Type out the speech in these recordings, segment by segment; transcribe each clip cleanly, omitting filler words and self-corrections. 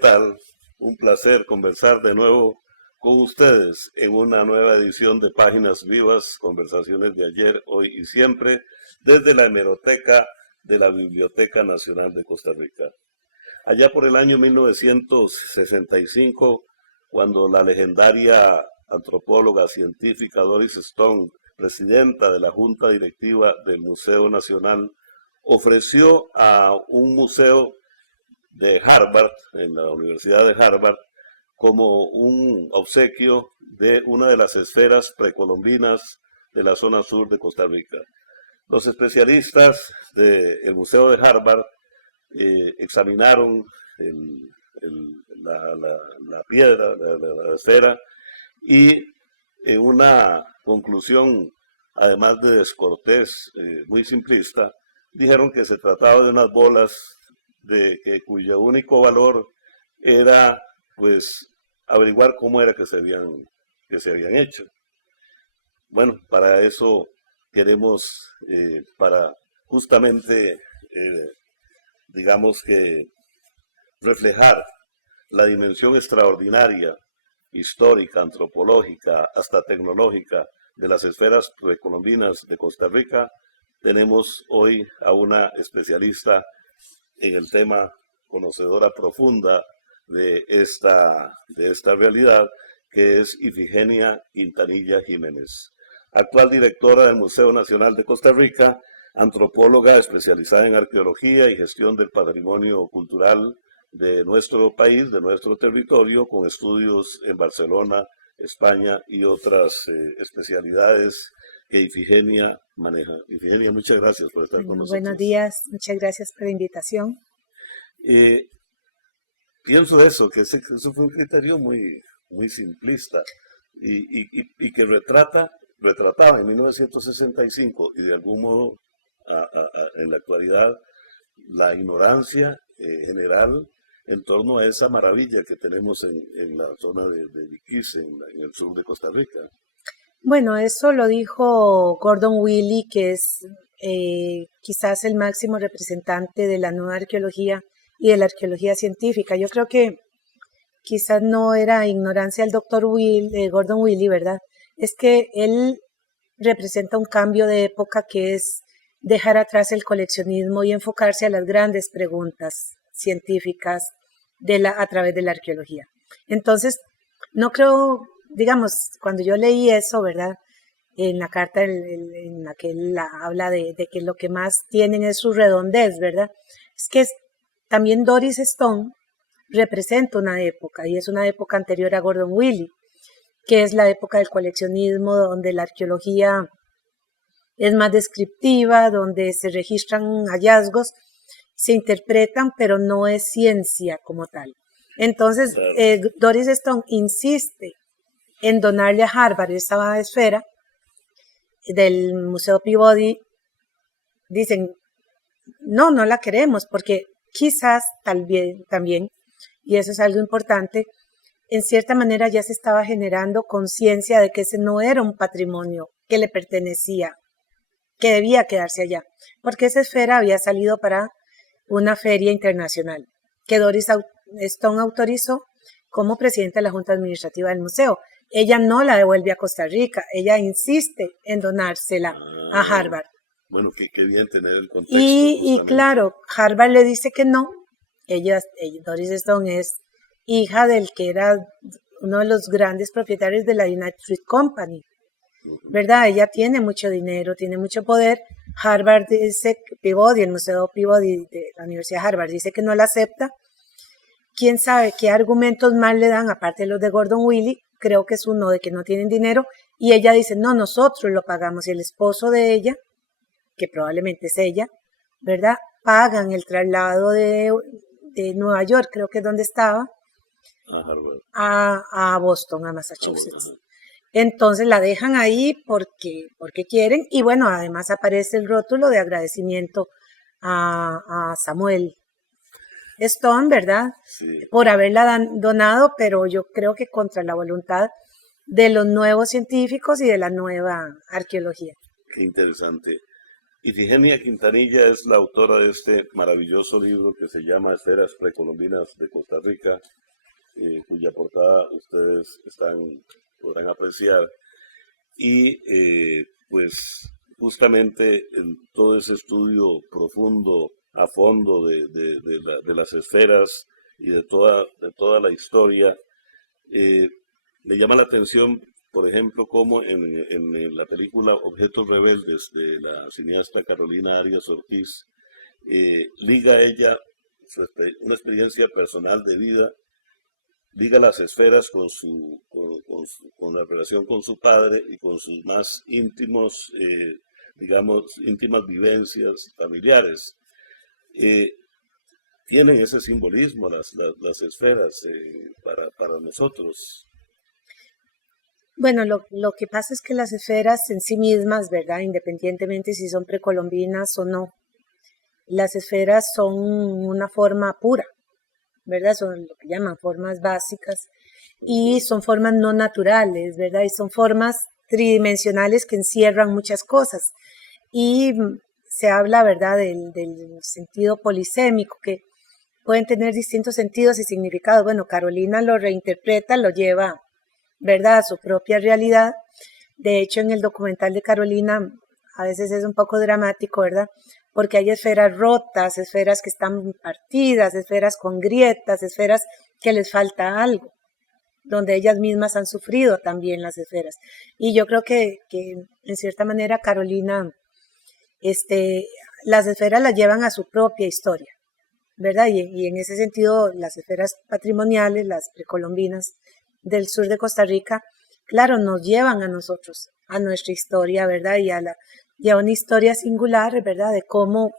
tal? Un placer conversar de nuevo con ustedes en una nueva edición de Páginas Vivas, conversaciones de ayer, hoy y siempre, desde la hemeroteca de la Biblioteca Nacional de Costa Rica. Allá por el año 1965, cuando la legendaria antropóloga científica Doris Stone, presidenta de la Junta Directiva del Museo Nacional, ofreció a un museo de Harvard, en la Universidad de Harvard, como un obsequio de una de las esferas precolombinas de la zona sur de Costa Rica. Los especialistas del Museo de Harvard examinaron la piedra, la esfera, y en una conclusión, además de descortés, muy simplista, dijeron que se trataba de unas bolas cuyo único valor era, pues, averiguar cómo era que se habían hecho. Bueno, para eso queremos, para justamente, digamos que, reflejar la dimensión extraordinaria, histórica, antropológica, hasta tecnológica de las esferas precolombinas de Costa Rica, tenemos hoy a una especialista en el tema, conocedora profunda de esta realidad, que es Ifigenia Quintanilla Jiménez, actual directora del Museo Nacional de Costa Rica, antropóloga especializada en arqueología y gestión del patrimonio cultural de nuestro país, de nuestro territorio, con estudios en Barcelona, España y otras especialidades que Ifigenia maneja. Ifigenia, muchas gracias por estar con nosotros. Buenos días, muchas gracias por la invitación. Pienso eso, que eso fue un criterio muy, muy simplista y que retrataba en 1965 y de algún modo en la actualidad la ignorancia general en torno a esa maravilla que tenemos en la zona de Iquiz, en el sur de Costa Rica. Bueno, eso lo dijo Gordon Willie, que es quizás el máximo representante de la nueva arqueología y de la arqueología científica. Yo creo que quizás no era ignorancia del doctor Gordon Willie, ¿verdad? Es que él representa un cambio de época que es dejar atrás el coleccionismo y enfocarse a las grandes preguntas científicas a través de la arqueología. Entonces, no creo, digamos, cuando yo leí eso, ¿verdad? En la carta en la que él habla de que lo que más tienen es su redondez, ¿verdad? Es que también Doris Stone representa una época, y es una época anterior a Gordon Willie, que es la época del coleccionismo, donde la arqueología es más descriptiva, donde se registran hallazgos, se interpretan, pero no es ciencia como tal. Entonces, Doris Stone insiste en donarle a Harvard esa esfera del Museo Peabody. Dicen, no la queremos, porque quizás también, y eso es algo importante, en cierta manera ya se estaba generando conciencia de que ese no era un patrimonio que le pertenecía, que debía quedarse allá, porque esa esfera había salido para una feria internacional que Doris Stone autorizó como presidenta de la Junta Administrativa del museo. Ella no la devuelve a Costa Rica, ella insiste en donársela a Harvard. Bueno, qué bien tener el contexto. Y claro, Harvard le dice que no. Doris Stone es hija del que era uno de los grandes propietarios de la United Fruit Company, ¿verdad? Ella tiene mucho dinero, tiene mucho poder. Harvard dice, Peabody, el Museo Peabody de la Universidad de Harvard, dice que no la acepta. ¿Quién sabe qué argumentos más le dan, aparte de los de Gordon Willie? Creo que es uno de que no tienen dinero, y ella dice, no, nosotros lo pagamos, y el esposo de ella, que probablemente es ella, ¿verdad? Pagan el traslado de Nueva York, creo que es donde estaba, a Boston, a Massachusetts. Entonces la dejan ahí porque quieren, y bueno, además aparece el rótulo de agradecimiento a Samuel Stone, ¿verdad? Sí. Por haberla donado, pero yo creo que contra la voluntad de los nuevos científicos y de la nueva arqueología. Qué interesante. Ifigenia Quintanilla es la autora de este maravilloso libro que se llama Esferas Precolombinas de Costa Rica, cuya portada ustedes podrán apreciar. Y pues justamente en todo ese estudio profundo, a fondo de las esferas y de toda la historia, me llama la atención, por ejemplo, cómo en la película Objetos Rebeldes de la cineasta Carolina Arias Ortiz, liga ella una experiencia personal de vida, liga las esferas con la relación con su padre y con sus más íntimos, digamos, íntimas vivencias familiares. Eh, Tienen ese simbolismo las esferas para nosotros. Bueno, lo que pasa es que las esferas en sí mismas, ¿verdad? Independientemente si son precolombinas o no, las esferas son una forma pura, ¿verdad? Son lo que llaman formas básicas y son formas no naturales, ¿verdad? Y son formas tridimensionales que encierran muchas cosas. Y se habla, ¿verdad?, del sentido polisémico, que pueden tener distintos sentidos y significados. Bueno, Carolina lo reinterpreta, lo lleva, ¿verdad?, a su propia realidad. De hecho, en el documental de Carolina a veces es un poco dramático, ¿verdad?, porque hay esferas rotas, esferas que están partidas, esferas con grietas, esferas que les falta algo, donde ellas mismas han sufrido también las esferas. Y yo creo que en cierta manera Carolina, las esferas las llevan a su propia historia, ¿verdad? Y en ese sentido, las esferas patrimoniales, las precolombinas del sur de Costa Rica, claro, nos llevan a nosotros, a nuestra historia, ¿verdad? Y a una historia singular, ¿verdad? De cómo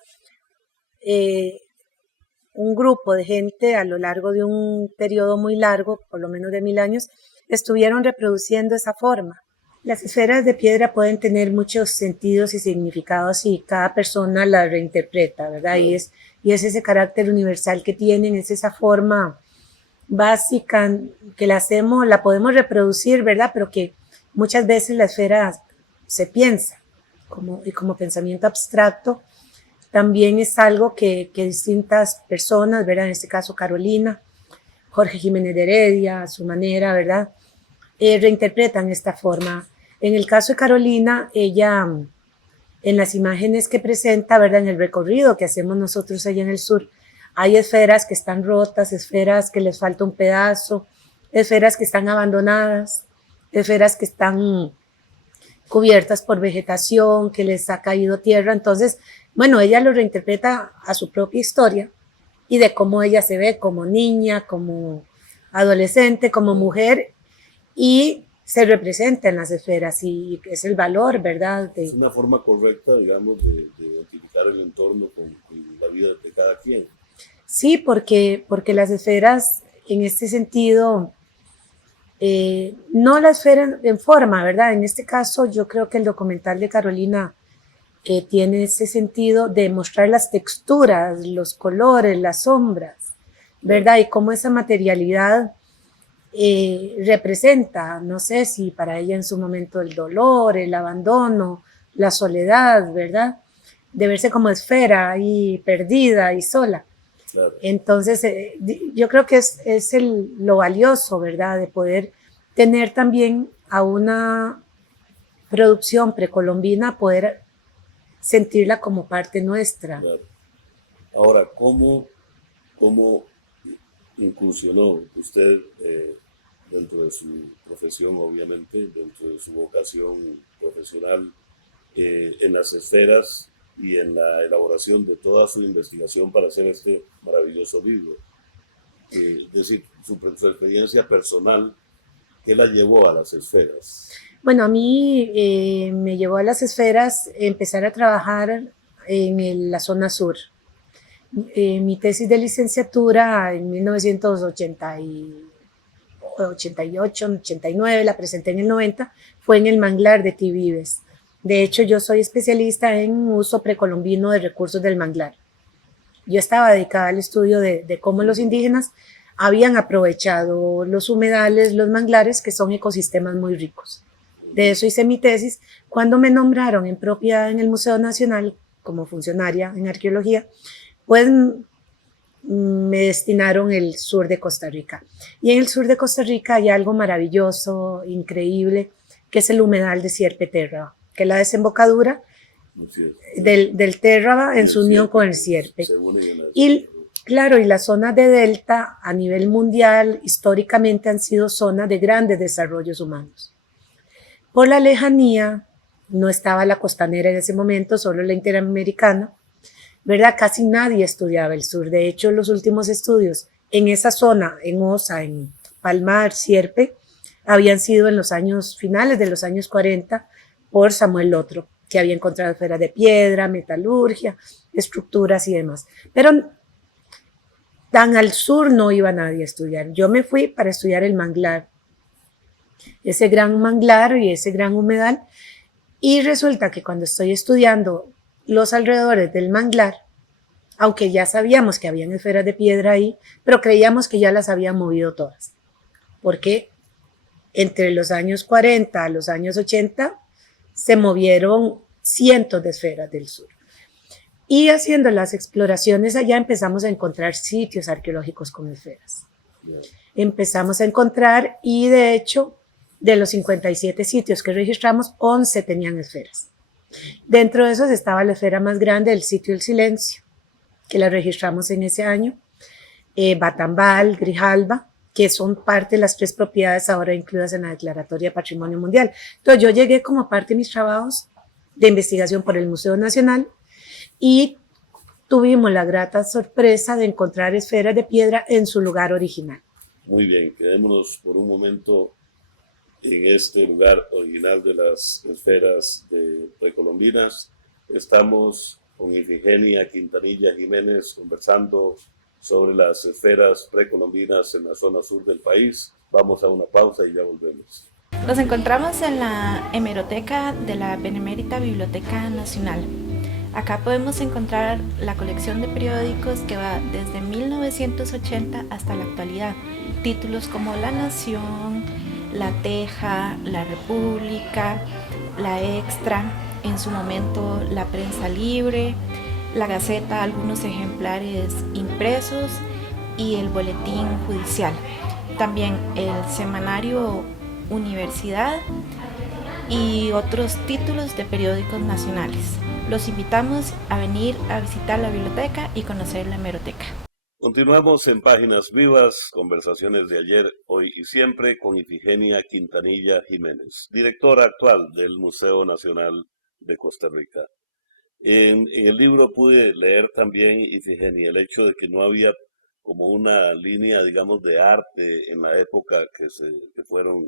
un grupo de gente a lo largo de un periodo muy largo, por lo menos de 1000 años, estuvieron reproduciendo esa forma. Las esferas de piedra pueden tener muchos sentidos y significados y cada persona las reinterpreta, ¿verdad? Y es ese carácter universal que tienen, es esa forma básica que la podemos reproducir, ¿verdad? Pero que muchas veces la esfera se piensa como pensamiento abstracto. También es algo que distintas personas, ¿verdad? En este caso Carolina, Jorge Jiménez de Heredia, a su manera, ¿verdad? Reinterpretan esta forma. En el caso de Carolina, ella, en las imágenes que presenta, ¿verdad?, en el recorrido que hacemos nosotros allá en el sur, hay esferas que están rotas, esferas que les falta un pedazo, esferas que están abandonadas, esferas que están cubiertas por vegetación, que les ha caído tierra. Entonces, bueno, ella lo reinterpreta a su propia historia y de cómo ella se ve como niña, como adolescente, como mujer, y se representa en las esferas y es el valor, ¿verdad? Es una forma correcta, digamos, de identificar el entorno con la vida de cada quien. Sí, porque las esferas en este sentido, no la esfera en forma, ¿verdad? En este caso yo creo que el documental de Carolina tiene ese sentido de mostrar las texturas, los colores, las sombras, ¿verdad? Y cómo esa materialidad representa, no sé si para ella en su momento el dolor, el abandono, la soledad, ¿verdad? De verse como esfera y perdida y sola. Claro. Entonces, yo creo que es lo valioso, ¿verdad? De poder tener también a una producción precolombina, poder sentirla como parte nuestra. Claro. Ahora, ¿cómo incursionó usted dentro de su profesión, obviamente, dentro de su vocación profesional, en las esferas y en la elaboración de toda su investigación para hacer este maravilloso libro? Es decir, su experiencia personal, ¿qué la llevó a las esferas? Bueno, a mí me llevó a las esferas empezar a trabajar en la zona sur. Mi tesis de licenciatura en 1988, 89, la presenté en el 90, fue en el manglar de Tivives. De hecho, yo soy especialista en uso precolombino de recursos del manglar. Yo estaba dedicada al estudio de cómo los indígenas habían aprovechado los humedales, los manglares, que son ecosistemas muy ricos. De eso hice mi tesis. Cuando me nombraron en propiedad en el Museo Nacional como funcionaria en arqueología, pues me destinaron el sur de Costa Rica. Y en el sur de Costa Rica hay algo maravilloso, increíble, que es el humedal de Sierpe Térraba, que es la desembocadura del Térraba en su unión con el Sierpe. Y claro, y las zonas de delta a nivel mundial históricamente han sido zonas de grandes desarrollos humanos. Por la lejanía, no estaba la costanera en ese momento, solo la interamericana, ¿verdad? Casi nadie estudiaba el sur. De hecho, los últimos estudios en esa zona, en Osa, en Palmar, Sierpe, habían sido en los años finales de los años 40 por Samuel Lotro, que había encontrado esferas de piedra, metalurgia, estructuras y demás. Pero tan al sur no iba nadie a estudiar. Yo me fui para estudiar el manglar, ese gran manglar y ese gran humedal, y resulta que cuando estoy estudiando los alrededores del manglar, aunque ya sabíamos que habían esferas de piedra ahí, pero creíamos que ya las habían movido todas, porque entre los años 40 a los años 80 se movieron cientos de esferas del sur. Y haciendo las exploraciones allá empezamos a encontrar sitios arqueológicos con esferas. Empezamos a encontrar, y de hecho, de los 57 sitios que registramos, 11 tenían esferas. Dentro de esos estaba la esfera más grande, el sitio del Silencio, que la registramos en ese año, Batambal, Grijalba, que son parte de las 3 propiedades ahora incluidas en la Declaratoria de Patrimonio Mundial. Entonces yo llegué como parte de mis trabajos de investigación por el Museo Nacional y tuvimos la grata sorpresa de encontrar esferas de piedra en su lugar original. Muy bien, quedémonos por un momento en este lugar original de las esferas precolombinas. Estamos con Ifigenia Quintanilla Jiménez conversando sobre las esferas precolombinas en la zona sur del país. Vamos a una pausa y ya volvemos. Nos encontramos en la hemeroteca de la Benemérita Biblioteca Nacional. Acá podemos encontrar la colección de periódicos que va desde 1980 hasta la actualidad. Títulos como La Nación, La Teja, La República, La Extra, en su momento La Prensa Libre, La Gaceta, algunos ejemplares impresos y el Boletín Judicial. También el Semanario Universidad y otros títulos de periódicos nacionales. Los invitamos a venir a visitar la biblioteca y conocer la hemeroteca. Continuamos en Páginas Vivas, conversaciones de ayer, hoy y siempre, con Ifigenia Quintanilla Jiménez, directora actual del Museo Nacional de Costa Rica. En el libro pude leer también, Ifigenia, el hecho de que no había como una línea, digamos, de arte en la época que fueron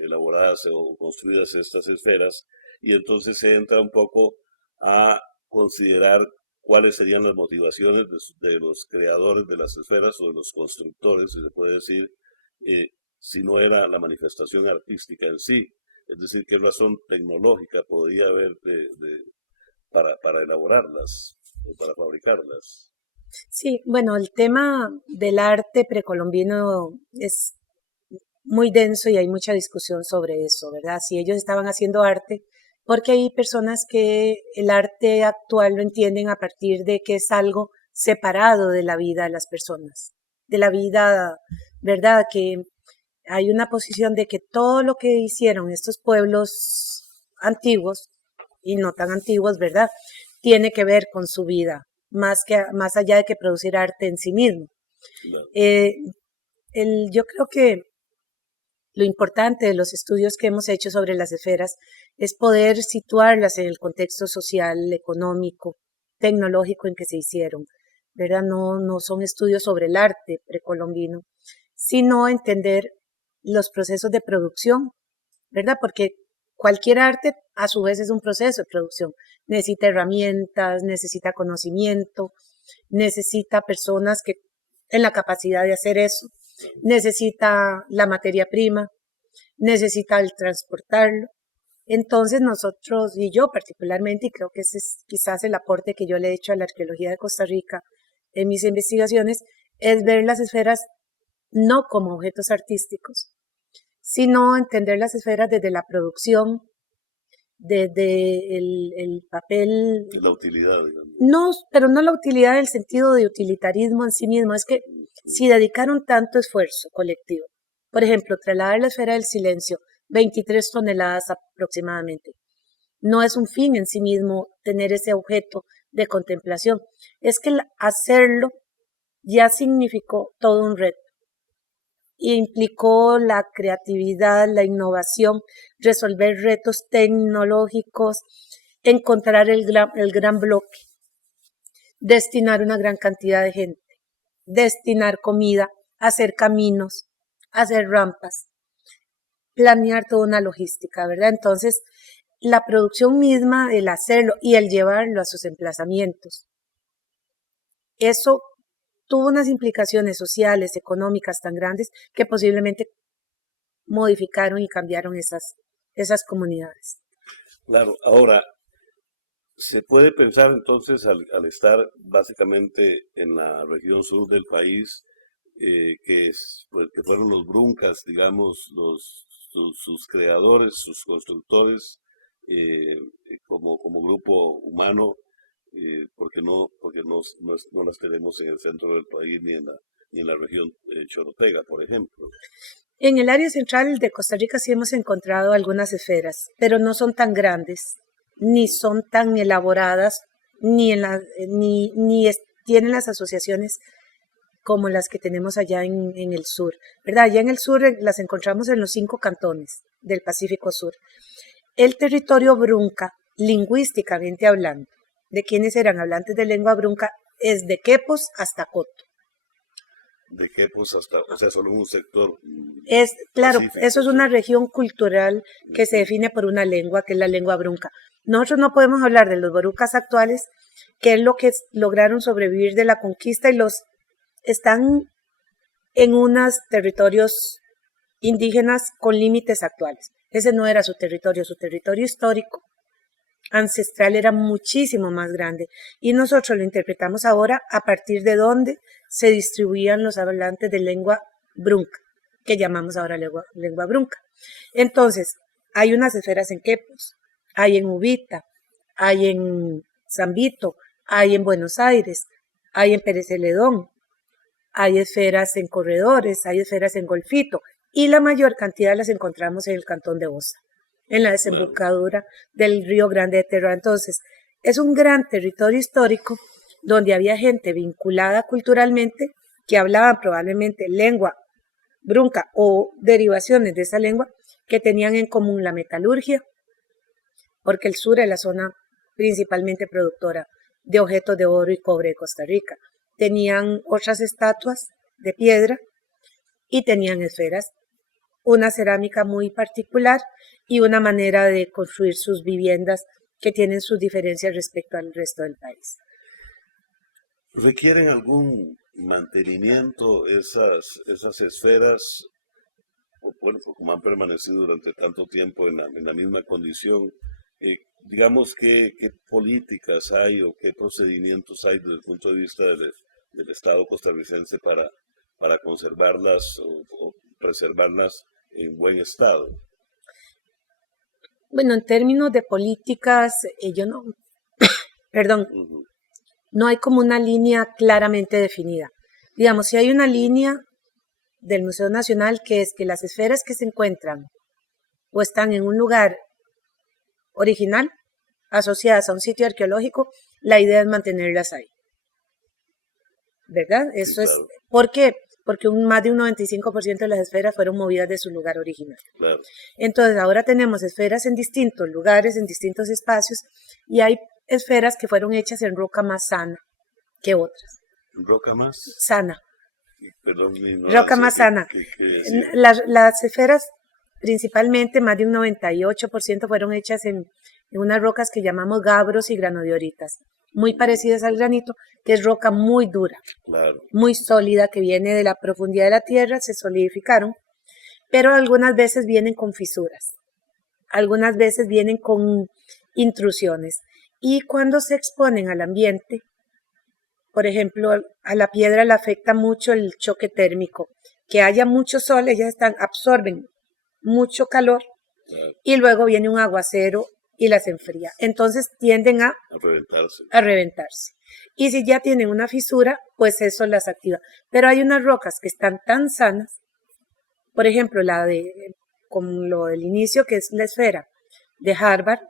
elaboradas o construidas estas esferas, y entonces se entra un poco a considerar cuáles serían las motivaciones de los creadores de las esferas o de los constructores, si se puede decir, si no era la manifestación artística en sí. Es decir, qué razón tecnológica podría haber para elaborarlas o para fabricarlas. Sí, bueno, el tema del arte precolombino es muy denso y hay mucha discusión sobre eso, ¿verdad? Si ellos estaban haciendo arte, porque hay personas que el arte actual lo entienden a partir de que es algo separado de la vida de las personas, de la vida, ¿verdad? Que hay una posición de que todo lo que hicieron estos pueblos antiguos y no tan antiguos, ¿verdad? Tiene que ver con su vida, más allá de que producir arte en sí mismo. Claro. Yo creo que lo importante de los estudios que hemos hecho sobre las esferas es poder situarlas en el contexto social, económico, tecnológico en que se hicieron, ¿verdad? No son estudios sobre el arte precolombino, sino entender los procesos de producción, ¿verdad? Porque cualquier arte a su vez es un proceso de producción. Necesita herramientas, necesita conocimiento, necesita personas que en la capacidad de hacer eso, necesita la materia prima, necesita el transportarlo. Entonces nosotros, y yo particularmente, y creo que ese es quizás el aporte que yo le he hecho a la arqueología de Costa Rica en mis investigaciones, es ver las esferas no como objetos artísticos, sino entender las esferas desde la producción, desde el papel, La utilidad, digamos. no, pero no la utilidad en el sentido de utilitarismo en sí mismo, es que si dedicaron tanto esfuerzo colectivo, por ejemplo, trasladar la esfera del silencio, 23 toneladas aproximadamente, no es un fin en sí mismo tener ese objeto de contemplación, es que hacerlo ya significó todo un reto y implicó la creatividad, la innovación, resolver retos tecnológicos, encontrar el gran bloque, destinar una gran cantidad de gente, destinar comida, hacer caminos, hacer rampas, planear toda una logística, ¿verdad? Entonces, la producción misma, el hacerlo y el llevarlo a sus emplazamientos, eso tuvo unas implicaciones sociales, económicas tan grandes que posiblemente modificaron y cambiaron esas comunidades. Claro, ahora, se puede pensar entonces al estar básicamente en la región sur del país, pues, que fueron los Bruncas, digamos, sus creadores, sus constructores, como grupo humano, porque no las tenemos en el centro del país ni en la región chorotega, por ejemplo. En el área central de Costa Rica sí hemos encontrado algunas esferas, pero no son tan grandes, ni son tan elaboradas, tienen las asociaciones como las que tenemos allá en el sur, ¿verdad? Allá en el sur las encontramos en los 5 cantones del Pacífico Sur. El territorio brunca, lingüísticamente hablando, de quienes eran hablantes de lengua brunca, es de Quepos hasta Coto. De Quepos hasta, o sea, solo un sector Claro, pacífico, eso es una región cultural que se define por una lengua, que es la lengua brunca. Nosotros no podemos hablar de los borucas actuales, que es lo que lograron sobrevivir de la conquista y están en unos territorios indígenas con límites actuales. Ese no era su territorio histórico ancestral era muchísimo más grande y nosotros lo interpretamos ahora a partir de donde se distribuían los hablantes de lengua brunca, que llamamos ahora lengua brunca. Entonces, hay unas esferas en Quepos, hay en Ubita, hay en San Vito, hay en Buenos Aires, hay en Pérez Celedón, hay esferas en Corredores, hay esferas en Golfito y la mayor cantidad las encontramos en el cantón de Osa, en la desembocadura del Río Grande de Terra. Entonces, es un gran territorio histórico donde había gente vinculada culturalmente que hablaban probablemente lengua brunca o derivaciones de esa lengua que tenían en común la metalurgia, porque el sur es la zona principalmente productora de objetos de oro y cobre de Costa Rica. Tenían otras estatuas de piedra y tenían esferas, una cerámica muy particular y una manera de construir sus viviendas que tienen sus diferencias respecto al resto del país. ¿Requieren algún mantenimiento esas esferas? Bueno, como han permanecido durante tanto tiempo en la misma condición, digamos, ¿qué políticas hay o qué procedimientos hay desde el punto de vista del Estado costarricense para conservarlas o preservarlas en buen estado? Bueno, en términos de políticas, perdón, no hay como una línea claramente definida. Digamos, si hay una línea del Museo Nacional que es que las esferas que se encuentran o están en un lugar original, asociadas a un sitio arqueológico, la idea es mantenerlas ahí. ¿Verdad? Eso sí, claro. ¿Por qué? Porque más de un 95% de las esferas fueron movidas de su lugar original. Claro. Entonces, ahora tenemos esferas en distintos lugares, en distintos espacios, y hay esferas que fueron hechas en roca más sana que otras. ¿Roca más? Sana. Perdón, roca más sana. Las esferas, principalmente, más de un 98% fueron hechas en unas rocas que llamamos gabros y granodioritas, muy parecidas al granito, que es roca muy dura, claro, muy sólida, que viene de la profundidad de la tierra, se solidificaron, pero algunas veces vienen con fisuras, algunas veces vienen con intrusiones, y cuando se exponen al ambiente, por ejemplo, a la piedra le afecta mucho el choque térmico, que haya mucho sol, ellas absorben mucho calor, claro, y luego viene un aguacero y las enfría. Entonces tienden A reventarse. a reventarse. Y si ya tienen una fisura, pues eso las activa. Pero hay unas rocas que están tan sanas, por ejemplo, como lo del inicio, que es la esfera de Harvard,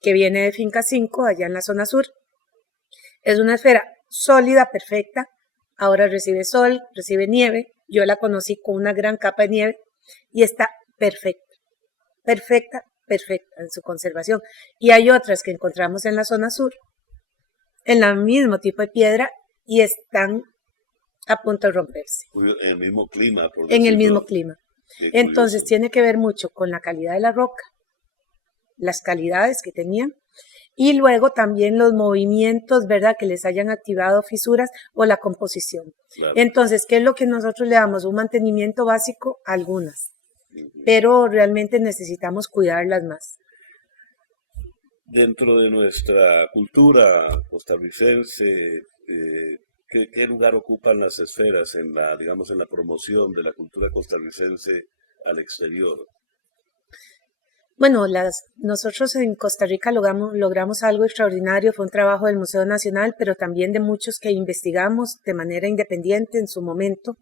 que viene de Finca 5, allá en la zona sur. Es una esfera sólida, perfecta. Ahora recibe sol, recibe nieve. Yo la conocí con una gran capa de nieve y está perfecta, perfecta, perfecta en su conservación. Y hay otras que encontramos en la zona sur, en el mismo tipo de piedra, y están a punto de romperse. En el mismo clima, por En el decirlo. mismo clima. Qué Entonces curioso. tiene que ver mucho con la calidad de la roca, las calidades que tenían, y luego también los movimientos, ¿verdad?, que les hayan activado fisuras o la composición. Claro. Entonces, ¿qué es lo que nosotros le damos? Un mantenimiento básico a algunas, pero realmente necesitamos cuidarlas más. Dentro de nuestra cultura costarricense, ¿qué lugar ocupan las esferas en la, digamos, en la promoción de la cultura costarricense al exterior? Bueno, nosotros en Costa Rica logramos algo extraordinario, fue un trabajo del Museo Nacional, pero también de muchos que investigamos de manera independiente en su momento,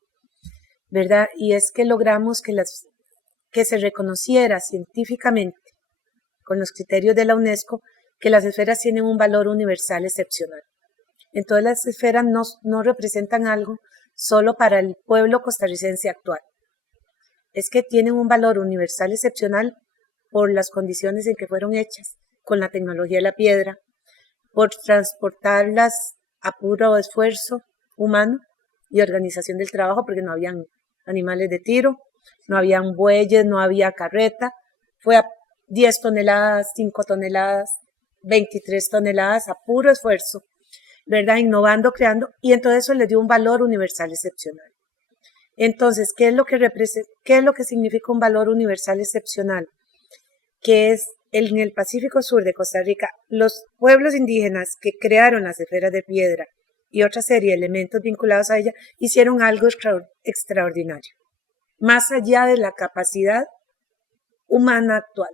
¿verdad? Y es que logramos que se reconociera científicamente, con los criterios de la UNESCO, que las esferas tienen un valor universal excepcional. Entonces las esferas no representan algo solo para el pueblo costarricense actual. Es que tienen un valor universal excepcional por las condiciones en que fueron hechas, con la tecnología de la piedra, por transportarlas a puro esfuerzo humano y organización del trabajo, porque no habían animales de tiro, no habían bueyes, no había carreta, fue a 10 toneladas, 5 toneladas, 23 toneladas a puro esfuerzo, ¿verdad? Innovando, creando, y entonces eso le dio un valor universal excepcional. Entonces, ¿qué es lo que significa un valor universal excepcional? Que es en el Pacífico Sur de Costa Rica, los pueblos indígenas que crearon las esferas de piedra y otra serie de elementos vinculados a ella, hicieron algo extraordinario, más allá de la capacidad humana actual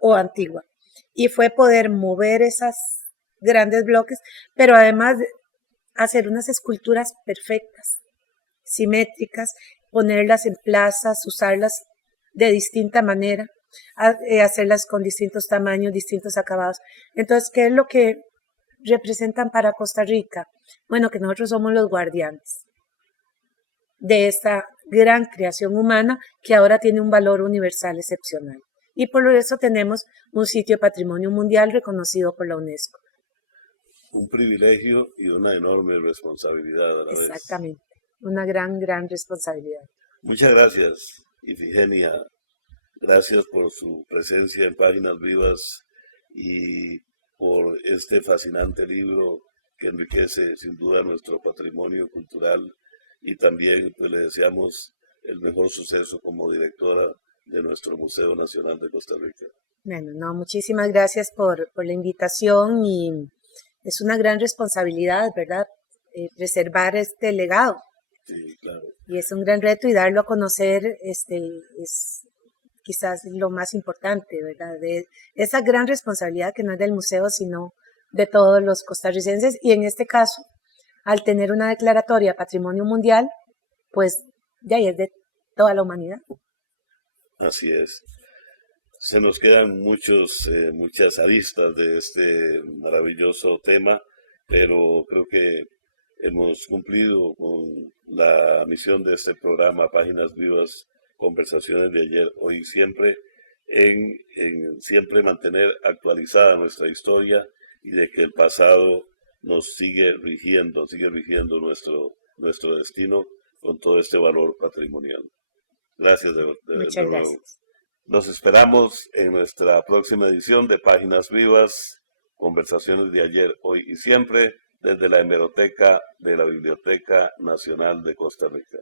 o antigua, y fue poder mover esos grandes bloques, pero además hacer unas esculturas perfectas, simétricas, ponerlas en plazas, usarlas de distinta manera, hacerlas con distintos tamaños, distintos acabados. Entonces, ¿qué es lo que representan para Costa Rica? Bueno, que nosotros somos los guardianes de esta gran creación humana que ahora tiene un valor universal excepcional. Y por eso tenemos un sitio patrimonio mundial reconocido por la UNESCO. Un privilegio y una enorme responsabilidad a la vez. Exactamente, una gran, gran responsabilidad. Muchas gracias, Ifigenia. Gracias por su presencia en Páginas Vivas y por este fascinante libro que enriquece sin duda nuestro patrimonio cultural, y también pues, le deseamos el mejor suceso como directora de nuestro Museo Nacional de Costa Rica. Bueno, no, muchísimas gracias por la invitación, y es una gran responsabilidad, ¿verdad? Preservar este legado. Sí, claro. Y es un gran reto, y darlo a conocer es quizás lo más importante, ¿verdad? De esa gran responsabilidad que no es del museo, sino de todos los costarricenses, y en este caso, al tener una declaratoria Patrimonio Mundial, pues ya es de toda la humanidad. Así es. Se nos quedan muchas aristas de este maravilloso tema, pero creo que hemos cumplido con la misión de este programa Páginas Vivas, Conversaciones de ayer, hoy y siempre, en siempre mantener actualizada nuestra historia, y de que el pasado nos sigue rigiendo nuestro destino con todo este valor patrimonial. Gracias de Muchas nuevo. gracias. Nos esperamos en nuestra próxima edición de Páginas Vivas, Conversaciones de ayer, hoy y siempre, desde la hemeroteca de la Biblioteca Nacional de Costa Rica.